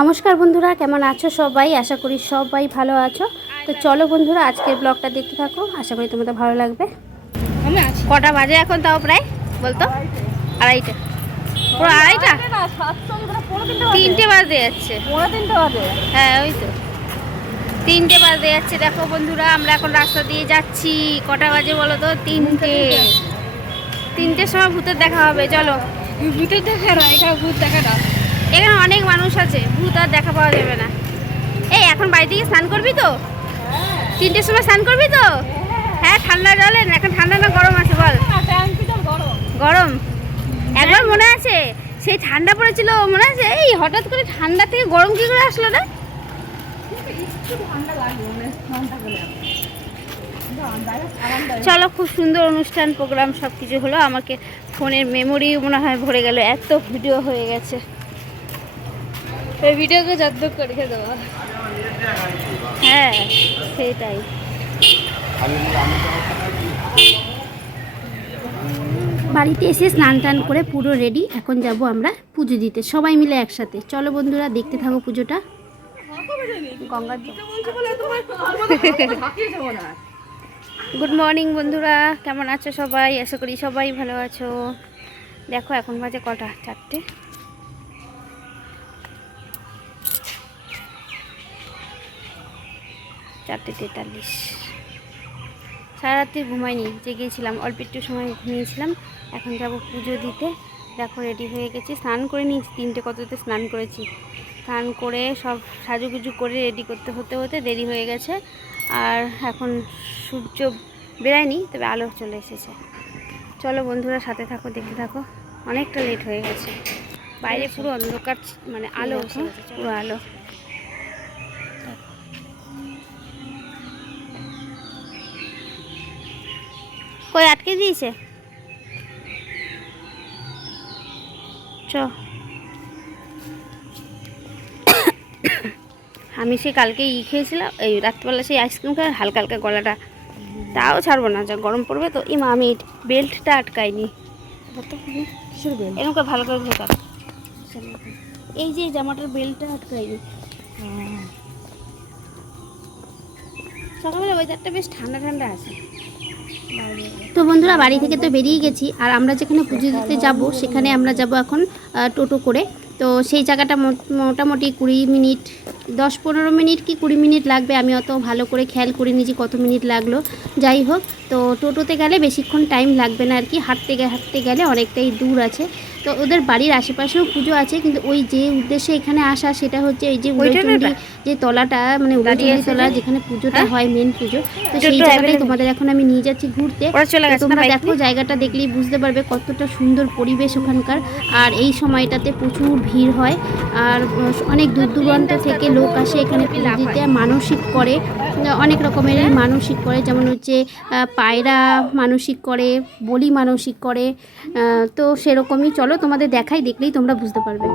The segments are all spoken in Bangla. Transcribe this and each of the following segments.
নমস্কার বন্ধুরা, কেমন আছো সবাই? আশা করি সবাই ভালো আছো। তো চলো বন্ধুরা, আজকের ব্লগটা দেখতে থাকো, আশা করি তোমাদের ভালো লাগবে। কটা বাজে এখন তাও প্রায় বলতো? আড়াইটা, পুরো আড়াইটা, 3টে বাজে যাচ্ছে। হ্যাঁ ওই তো 3টে বাজে যাচ্ছে। দেখো বন্ধুরা, আমরা এখন রাস্তা দিয়ে যাচ্ছি। কটা বাজে বলো তো? 3টের সময় ভূতের দেখা হবে। চলো, ভূতের দেখা না, এখানে ভূত দেখা না। এখানে অনেক মানুষ আছে, ভূত আর দেখা পাওয়া যাবে না। এই এখন বাড়ি থেকে স্নান করবি তো? 3টের সময় স্নান করবি তো? হ্যাঁ, ঠান্ডা জলে না, এখন ঠান্ডা না গরম আছে বল? গরম। একবার মনে আছে সেই ঠান্ডা পড়েছিল, মনে আছে? এই হঠাৎ করে ঠান্ডা থেকে গরম কি করে আসলো না? চলো, খুব সুন্দর অনুষ্ঠান প্রোগ্রাম সব কিছু হলো। আমাকে ফোনের মেমোরি মনে হয় ভরে গেল, এত ভিডিও হয়ে গেছে। এই ভিডিওকে যত্ন করে রেখে দেবো। হ্যাঁ সেটাই। বাড়িতে এসে স্নান টান করে পুরো রেডি, এখন যাব আমরা পুজো দিতে সবাই মিলে একসাথে। চলো বন্ধুরা, দেখতে থাকো পুজোটা। গঙ্গার গুড মর্নিং বন্ধুরা, কেমন আছো সবাই? আশা করি সবাই ভালো আছো। দেখো এখন বাজে কটা? 4টে। চারটে 43। সারা রাত্রি ঘুমাইনি, জেগেছিলাম, অল্প একটু সময় ঘুমিয়েছিলাম। এখন যাব পুজো দিতে। দেখো রেডি হয়ে গেছি, স্নান করে নিয়েছি। 3টে কততে স্নান করেছি। স্নান করে সব সাজুগুজু করে রেডি করতে হতে হতে দেরি হয়ে গেছে। আর এখন সূর্য বেরায়নি, তবে আলো চলে এসেছে। চলো বন্ধুরা, সাথে থাকো, দেখতে থাকো। অনেকটা লেট হয়ে গেছে, বাইরে পুরো অন্ধকার, মানে আলো এসে গেছে, পুরো আলো। কই আটকে দিয়েছে? চ, আমি সে কালকে খেয়েছিলাম, এই রাত্রিবেলা সেই আইসক্রিম খাই, হালকা হালকা গলাটা, তাও ছাড়বো না, যা গরম পড়বে তো। মা, আমি বেল্টটা আটকাইনি। এরকম ভালো করে ধোকা, এই যে জামাটার বেল্টটা আটকাইনি। সকালবেলা ওয়েদারটা বেশ ঠান্ডা ঠান্ডা আছে। তো বন্ধুরা, বাড়ি থেকে তো বেরিয়ে গেছি, আর আমরা যেখানে পুজো দিতে যাব সেখানে আমরা যাব এখন টোটো করে। তো সেই জায়গাটা মোটামুটি 20 মিনিট, 10-15 মিনিট কি 20 মিনিট লাগবে। আমি অত ভালো করে খেয়াল করিনি যে কত মিনিট লাগলো। যাই হোক, তো টোটোতে গেলে বেশিক্ষণ টাইম লাগবে না আর কি। হাঁটতে গেলে অনেকটাই দূর আছে। তো ওদের বাড়ির আশেপাশেও পুজো আছে, কিন্তু ওই যে উদ্দেশ্যে এখানে আসা সেটা হচ্ছে এই যে উদয়চণ্ডী যে তলাটা, মানে উদয়চণ্ডী তলা যেখানে পুজোটা হয়, মেন পুজো। তো সেই জায়গাটাই তোমাদের এখন আমি নিয়ে যাচ্ছি ঘুরতে। তোমরা দেখো, জায়গাটা দেখলেই বুঝতে পারবে কতটা সুন্দর পরিবেশ ওখানকার। আর এই সময়টাতে প্রচুর ভিড় হয়, আর অনেক দূর দূরান্ত থেকে লোক আসে এখানে পুজো দিতে, মানসিক করে, অনেক রকমের মানসিক করে। যেমন হচ্ছে পায়রা মানসিক করে, বলি মানসিক করে। তো সেরকমই। চলো তোমাদের দেখাই, দেখলেই তোমরা বুঝতে পারবে।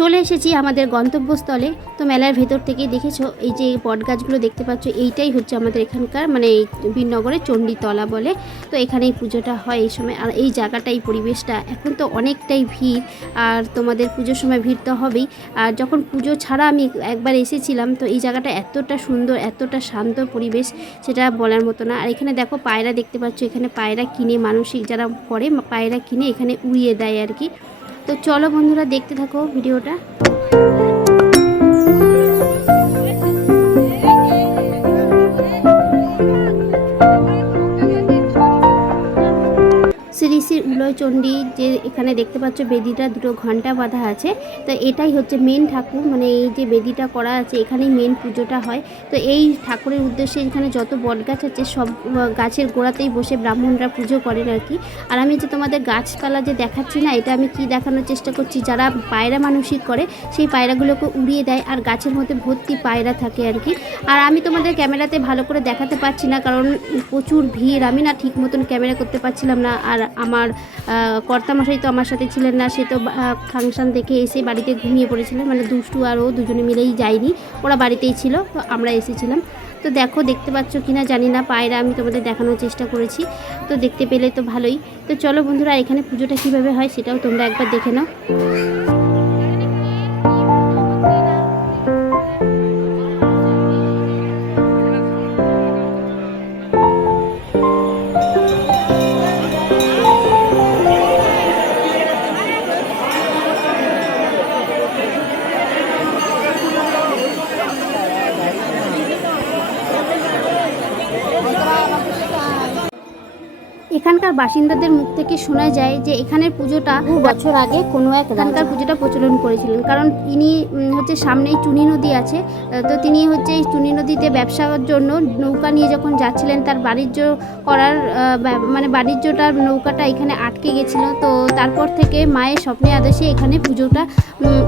চলে এসেছি আমাদের গন্তব্যস্থলে। তো মেলার ভেতর থেকে দেখেছো এই যে বট গাছগুলো দেখতে পাচ্ছ, এইটাই হচ্ছে আমাদের এখানকার, মানে এই বীরনগরের চণ্ডীতলা বলে। তো এখানেই পুজোটা হয় এই সময়। আর এই জায়গাটা, এই পরিবেশটা এখন তো অনেকটাই ভিড়, আর তোমাদের পুজোর সময় ভিড় তো হবেই। আর যখন পুজো ছাড়া আমি একবার এসেছিলাম, তো এই জায়গাটা এতটা সুন্দর, এতটা শান্ত পরিবেশ, সেটা বলার মতো না। আর এখানে দেখো পায়রা দেখতে পাচ্ছ, এখানে পায়রা কিনে, মানসিক যারা করে পায়রা কিনে এখানে উড়িয়ে দেয় আর কি। তো চলো বন্ধুরা, দেখতে থাকো ভিডিওটা। শ্রী শ্রী উদয়চণ্ডী চণ্ডী যে এখানে দেখতে পাচ্ছ বেদিটা দুটো ঘন্টা বাঁধা আছে, তো এটাই হচ্ছে মেন ঠাকুর, মানে এই যে বেদিটা করা আছে এখানেই মেন পুজোটা হয়। তো এই ঠাকুরের উদ্দেশ্যে এখানে যত বটগাছ আছে সব গাছের গোড়াতেই বসে ব্রাহ্মণরা পুজো করেন আর কি। আর আমি যে তোমাদের গাছপালা যে দেখাচ্ছি না, এটা আমি কি দেখানোর চেষ্টা করছি, যারা পায়রা মানসিক করে সেই পায়রাগুলোকে উড়িয়ে দেয় আর গাছের মধ্যে ভর্তি পায়রা থাকে আর কি। আর আমি তোমাদের ক্যামেরাতে ভালো করে দেখাতে পারছি না, কারণ প্রচুর ভিড়, আমি না ঠিক মতন ক্যামেরা করতে পারছিলাম না। আর আমার কর্তামশাই তো আমার সাথে ছিলেন না, সে তো ফাংশন দেখে এসে বাড়িতে ঘুমিয়ে পড়েছিলেন, মানে দুষ্টু আর ও দুজনে মিলেই যায়নি, ওরা বাড়িতেই ছিল, তো আমরা এসেছিলাম। তো দেখো দেখতে পাচ্ছ কিনা জানি না, পায়রা আমি তোমাদের দেখানোর চেষ্টা করেছি, তো দেখতে পেলে তো ভালোই। তো চলো বন্ধুরা, এখানে পুজোটা কীভাবে হয় সেটাও তোমরা একবার দেখে নাও। এখানকার বাসিন্দাদের মুখ থেকে শোনা যায় যে এখানের পুজোটা 2 বছর আগে কোনো এক এখানকার পুজোটা প্রচলন করেছিলেন, কারণ ইনি হচ্ছে সামনেই চুনি নদী আছে, তো তিনি হচ্ছে এই চুনি নদীতে ব্যবসার জন্য নৌকা নিয়ে যখন যাচ্ছিলেন, তার বাণিজ্য করার মানে বাণিজ্যটার নৌকাটা এখানে আটকে গেছিল। তো তারপর থেকে মায়ের স্বপ্নে আদেশে এখানে পুজোটা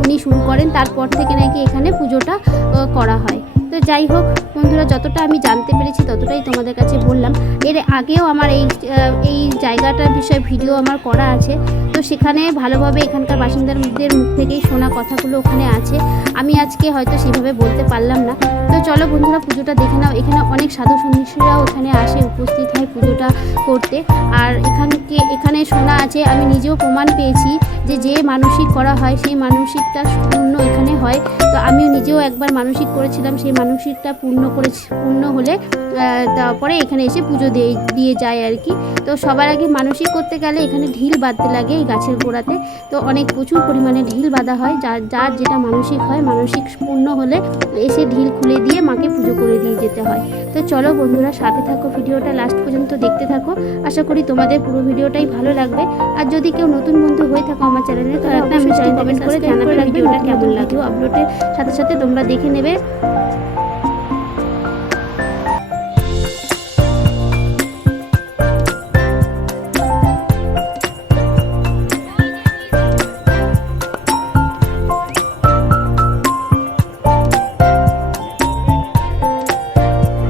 উনি শুরু করেন, তারপর থেকে নাকি এখানে পুজোটা করা হয়। তো যাই হোক বন্ধুরা, যতটা আমি জানতে পেরেছি ততটাই তোমাদের কাছে বললাম। এর আগেও আমার এই জায়গাটার বিষয়ে ভিডিও আমার করা আছে, তো সেখানে ভালোভাবে এখানকার বাসিন্দাদের মুখ থেকেই শোনা কথাগুলো ওখানে আছে, আমি আজকে হয়তো সেভাবে বলতে পারলাম না। তো চলো বন্ধুরা, পুজোটা দেখে নাও। এখানে অনেক সাধু সন্ন্যাসীরাও ওখানে আসে, উপস্থিত হয় পুজোটা করতে। আর এখানে শোনা আছে, আমি নিজেও প্রমাণ পেয়েছি যে মানসিক করা হয় সেই মানসিকটা পূর্ণ এখানে হয়। তো আমিও নিজেও একবার মানসিক করেছিলাম, সেই মানসিকটা পূর্ণ হলে তারপরে এখানে এসে পুজো দিয়ে যায় আর কি। তো সবার আগে মানসিক করতে গেলে এখানে ঢিল বাঁধতে লাগে এই গাছের গোড়াতে, তো প্রচুর পরিমাণে ঢিল বাঁধা হয়, যার যেটা মানসিক হয়, মানসিক পূর্ণ হলে এসে ঢিল খুলে দিয়ে মাকে পুজো করে দিয়ে যেতে হয়। তো চলো বন্ধুরা, সাথে থাকো, ভিডিওটা লাস্ট পর্যন্ত দেখতে থাকো, আশা করি তোমাদের পুরো ভিডিওটাই ভালো লাগবে। আর যদি কেউ নতুন বন্ধু হয়ে থাকো আমার চ্যানেলে, তো একটা মিষ্টি কমেন্ট করে জানাবে ভিডিওটা কেমন লাগলো, আপলোডের সাথে সাথে তোমরা দেখে নেবে।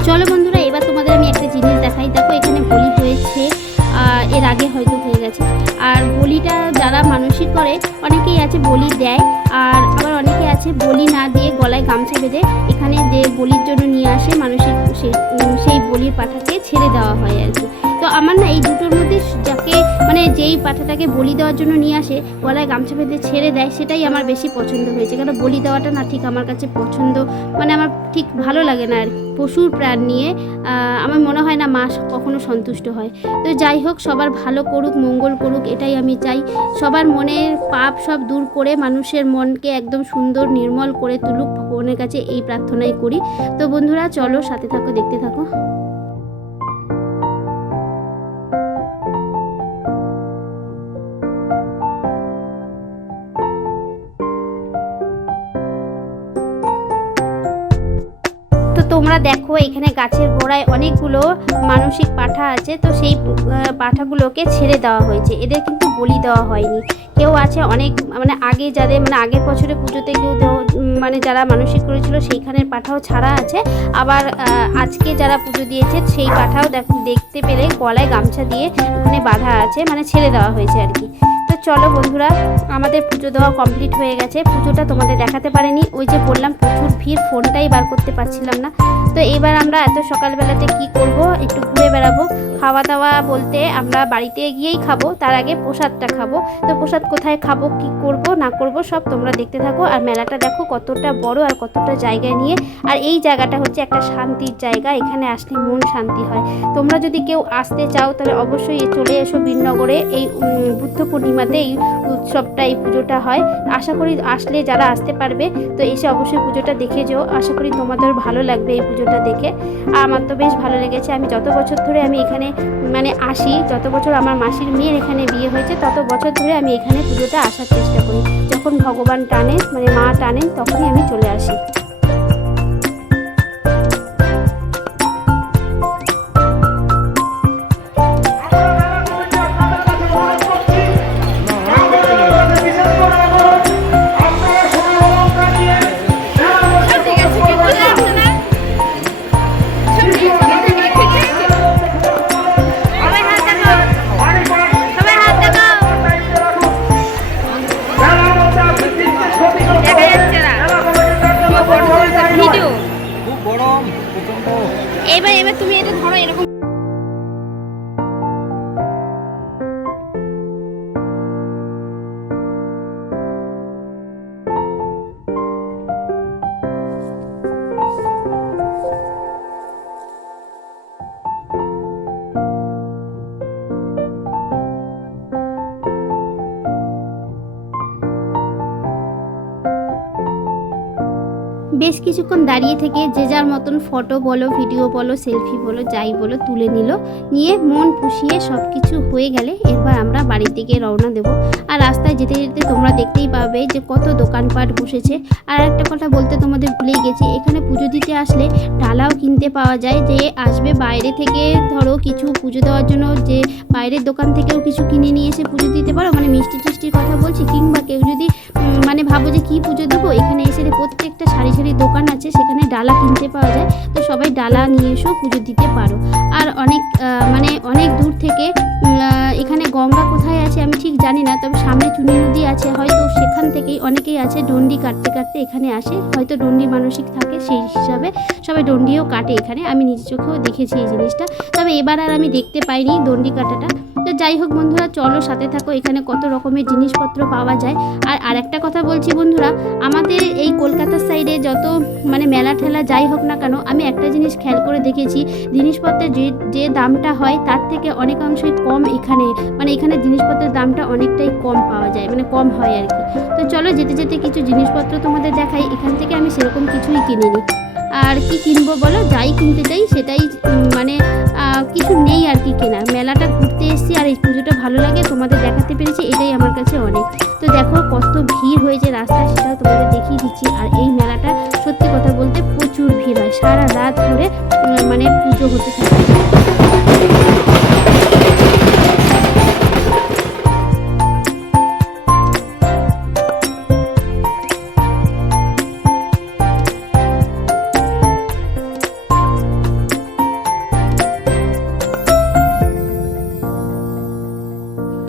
চলো বন্ধুরা, এবার তোমাদের আমি একটা জিনিস দেখাই। দেখো এখানে বলি হয়েছে, এর আগে হয়তো হয়ে গেছে। আর বলিটা যারা মানসিক করে অনেকেই আছে বলি দেয়, আর আবার অনেকে আছে বলি না দিয়ে গলায় গামছা বেঁধে এখানে যে বলির জন্য নিয়ে আসে মানসিক, সেই বলির পাঠাকে ছেড়ে দেওয়া হয় আর কি। তো আমার না এই দুটোর মধ্যে যাকে মানে যেই পাঠাটাকে বলি দেওয়ার জন্য নিয়ে আসে গলায় গামছা বেঁধে ছেড়ে দেয়, সেটাই আমার বেশি পছন্দ হয়েছে। কারণ বলি দেওয়াটা না ঠিক আমার কাছে পছন্দ, মানে আমার ঠিক ভালো লাগে না আর কি। পশুর প্রাণ নিয়ে আমার মনে হয় না মা কখনো সন্তুষ্ট হয়। তো যাই হোক, সবার ভালো করুক, মঙ্গল করুক, এটাই আমি চাই। সবার মনের পাপ সব দূর করে মানুষের মনকে একদম সুন্দর নির্মল করে তুলুক ভগবানের কাছে, এই প্রার্থনাই করি। তো বন্ধুরা চলো, সাথে থাকো, দেখতে থাকো। তোমরা দেখো এখানে গাছের গোড়ায় অনেকগুলো মানসিক পাঠা আছে, তো সেই পাঠাগুলোকে ছেড়ে দেওয়া হয়েছে, এদের কিন্তু বলি দেওয়া হয়নি। কেউ আছে অনেক মানে আগে যাদের মানে আগের বছরে পুজোতে কেউ মানে যারা মানসিক করেছিল সেইখানের পাঠাও ছাড়া আছে, আবার আজকে যারা পুজো দিয়েছে সেই পাঠাও দেখতে পেলে গলায় গামছা দিয়ে ওখানে বাঁধা আছে, মানে ছেড়ে দেওয়া হয়েছে আর কি। তো চলো বন্ধুরা, আমাদের পুজো দেওয়া কমপ্লিট হয়ে গেছে। পুজোটা তোমাদের দেখাতে পারিনি, ওই যে বললাম প্রচুর ভিড়, ফোনটাই বার করতে পারছিলাম না। তো এবার আমরা এত সকালবেলাতে কি করব, একটু ঘুরে বেড়াবো। খাওয়া দাওয়া বলতে আমরা বাড়িতে গিয়েই খাবো, তার আগে প্রসাদটা খাবো। তো প্রসাদ কোথায় খাবো, কি করব না করব সব তোমরা দেখতে থাকো। আর মেলাটা দেখো কতটা বড় আর কতটা জায়গা নিয়ে, আর এই জায়গাটা হচ্ছে একটা শান্তির জায়গা, এখানে আসলে মন শান্তি হয়। তোমরা যদি কেউ আসতে চাও তাহলে অবশ্যই চলে এসো বীরনগরে। এই বুদ্ধ পূর্ণিমাতে এই উৎসবটা, এই পুজোটা হয়। আশা করি আসলে যারা আসতে পারবে তো এসে অবশ্যই পুজোটা দেখে যেও। আশা করি তোমাদের ভালো লাগবে এই পুজোটা দেখে। আমার তো বেশ ভালো লেগেছে। আমি যত বছর ধরে আমি এখানে মানে আসি, যত বছর আমার মাসির মেয়ের এখানে বিয়ে হয়েছে তত বছর ধরে আমি এখানে পুজোটা আসার চেষ্টা করি। যখন ভগবান টানে মানে মা টানেন তখনই আমি চলে আসি। এবার তুমি এটা ধরো এরকম। বেশ কিছুক্ষণ দাঁড়িয়ে থেকে যে যার মতন ফটো বলো, ভিডিও বলো, সেলফি বলো, যাই বলো তুলে নিয়ে মন পুষিয়ে সব কিছু হয়ে গেলে এরপর আমরা বাড়ির দিকে রওনা দেব। আর রাস্তায় যেতে যেতে তোমরা দেখতেই পাবে যে কত দোকানপাট বসেছে। আর একটা কথা বলতে তোমাদের ভুলেই গেছি, এখানে পুজো দিতে আসলে ডালাও কিনতে পাওয়া যায়। যে আসবে বাইরে থেকে ধরো কিছু পুজো দেওয়ার জন্য, যে বাইরের দোকান থেকেও কিছু কিনে নিয়ে এসে পুজো দিতে পারো, মানে মিষ্টি টিষ্টির কথা বলছি। কিংবা কেউ যদি মানে ভাবো যে কী পুজো দেবো, এখানে এসে প্রত্যেকটা সারি সারি দোকান আছে, সেখানে ডালা কিনতে পাওয়া যায়। তো সবাই ডালা নিয়ে এসেও পুজো দিতে পারো। আর অনেক দূর থেকে এখানে গঙ্গা কোথায় আছে আমি ঠিক জানি না, তবে সামনে চুনি নদী আছে, হয়তো সেখান থেকেই অনেকেই আছে ডন্ডি কাটতে কাটতে এখানে আসে, হয়তো ডন্ডি মানসিক থাকে সেই হিসাবে সবাই ডন্ডিও কাটে এখানে। আমি নিজের চোখেও দেখেছি এই জিনিসটা, তবে এবার আর আমি দেখতে পাইনি ডন্ডি কাটাটা। তো যাই হোক বন্ধুরা, চলো সাথে থাকো, এখানে কত রকমের জিনিসপত্র পাওয়া যায়। আর একটা কথা বলছি বন্ধুরা, আমাদের এই কলকাতার সাইডে যত মানে মেলা ঠেলা যাই হোক না কেন, আমি একটা জিনিস খেয়াল করে দেখেছি, জিনিসপত্রের যে দামটা হয় তার থেকে অনেকাংশই কম এখানে, মানে এখানে জিনিসপত্রের দামটা অনেকটাই কম পাওয়া যায়, মানে কম হয় আর কি। তো চলো যেতে যেতে কিছু জিনিসপত্র তোমাদের দেখাই। এখান থেকে আমি সেরকম কিছুই কিনিনি। আর কি কিনবো বলো, যাই কিনতে চাই সেটাই মানে কিছু নেই আর কি কেনার। মেলাটা ঘুরতে এসেছি আর এই পুজোটা ভালো লাগে, তোমাদের দেখাতে পেরেছি, এটাই আমার কাছে অনেক। তো দেখো কত ভিড় হয়েছে রাস্তায়, সেটাও তোমাদের দেখিয়ে দিচ্ছি। আর এই মেলাটা সত্যি কথা বলতে প্রচুর ভিড় হয়, সারা রাত ধরে মানে পুজো হতে থাকে।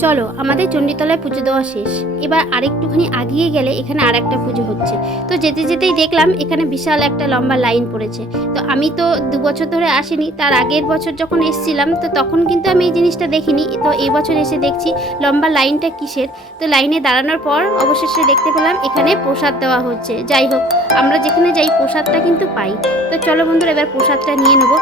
চলো আমাদের চণ্ডীতলায় পুজো দেওয়া শেষ, এবার আরেকটুখানি আগিয়ে গেলে এখানে আর একটা পুজো হচ্ছে। তো যেতে যেতেই দেখলাম এখানে বিশাল একটা লম্বা লাইন পড়েছে। তো আমি তো 2 বছর ধরে আসিনি, তার আগের বছর যখন এসেছিলাম তো তখন কিন্তু আমি এই জিনিসটা দেখিনি। তো এই বছর এসে দেখছি লম্বা লাইনটা কিসের। তো লাইনে দাঁড়ানোর পর অবশেষে দেখতে পেলাম এখানে প্রসাদ দেওয়া হচ্ছে। যাই হোক, আমরা যেখানে যাই প্রসাদটা কিন্তু পাই। তো চলো বন্ধুরা এবার প্রসাদটা নিয়ে নেবো।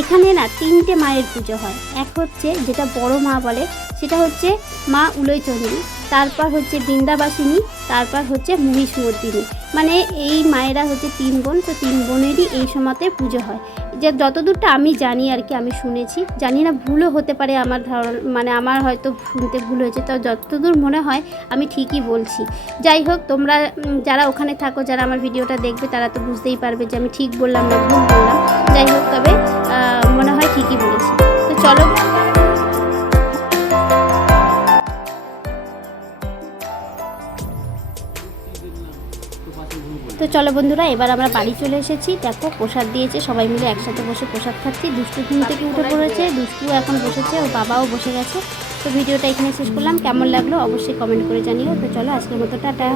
এখানে না 3টে মায়ের পুজো হয়। এক হচ্ছে যেটা বড় মা বলে, সেটা হচ্ছে মা উলয়চন্ডী, তারপর হচ্ছে বৃন্দাবাসিনী, তারপর হচ্ছে মহিষমর্দিনী। মানে এই মায়েরা হচ্ছে 3 বোন। তো 3 বোনেরই এই সময়তে পুজো হয়, যে যতদূরটা আমি জানি আর কি, আমি শুনেছি, জানি না ভুলও হতে পারে, আমার মানে আমার হয়তো শুনতে ভুল হয়েছে, তো যতদূর মনে হয় আমি ঠিকই বলছি। যাই হোক, তোমরা যারা ওখানে থাকো, যারা আমার ভিডিওটা দেখবে, তারা তো বুঝতেই পারবে যে আমি ঠিক বললাম না ভুল বললাম। যাই হোক, তবে মনে হয় ঠিকই বলেছি। তো চলো চলো বন্ধুরা, এবার আমরা বাড়ি চলে এসেছি। দেখো প্রসাদ দিয়েছে, সবাই মিলে একসাথে বসে প্রসাদ খাচ্ছি। দুষ্টু ঘুম থেকে উঠে পড়েছে, দুষ্টু এখন বসেছে, ওর বাবাও বসে গেছে। তো ভিডিওটা এখানে শেষ করলাম। কেমন লাগলো অবশ্যই কমেন্ট করে জানিও। তো চলো আজকের মতো টাটা।